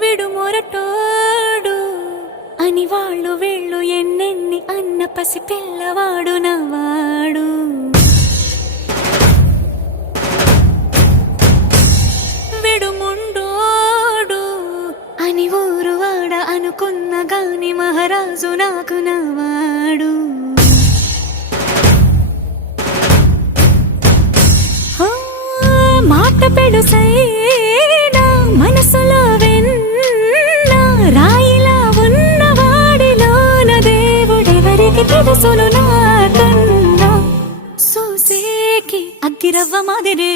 విడు మొరటోడు అని వాళ్ళు వీళ్ళు ఎన్నెన్ని అన్న పసి పిల్లవాడు నవాడు. విడు ముండోడు అని ఊరు వాడ అనుకున్న గాని మహారాజు నాకు నవాడు. మాట పెడుసైనా మనసులో వెన్న రాయిలా ఉన్నవాడిలోన దేవుడెవరికి తెలుసును నాకన్నా. సూసేకి అగ్గిరవ్వ మాదిరి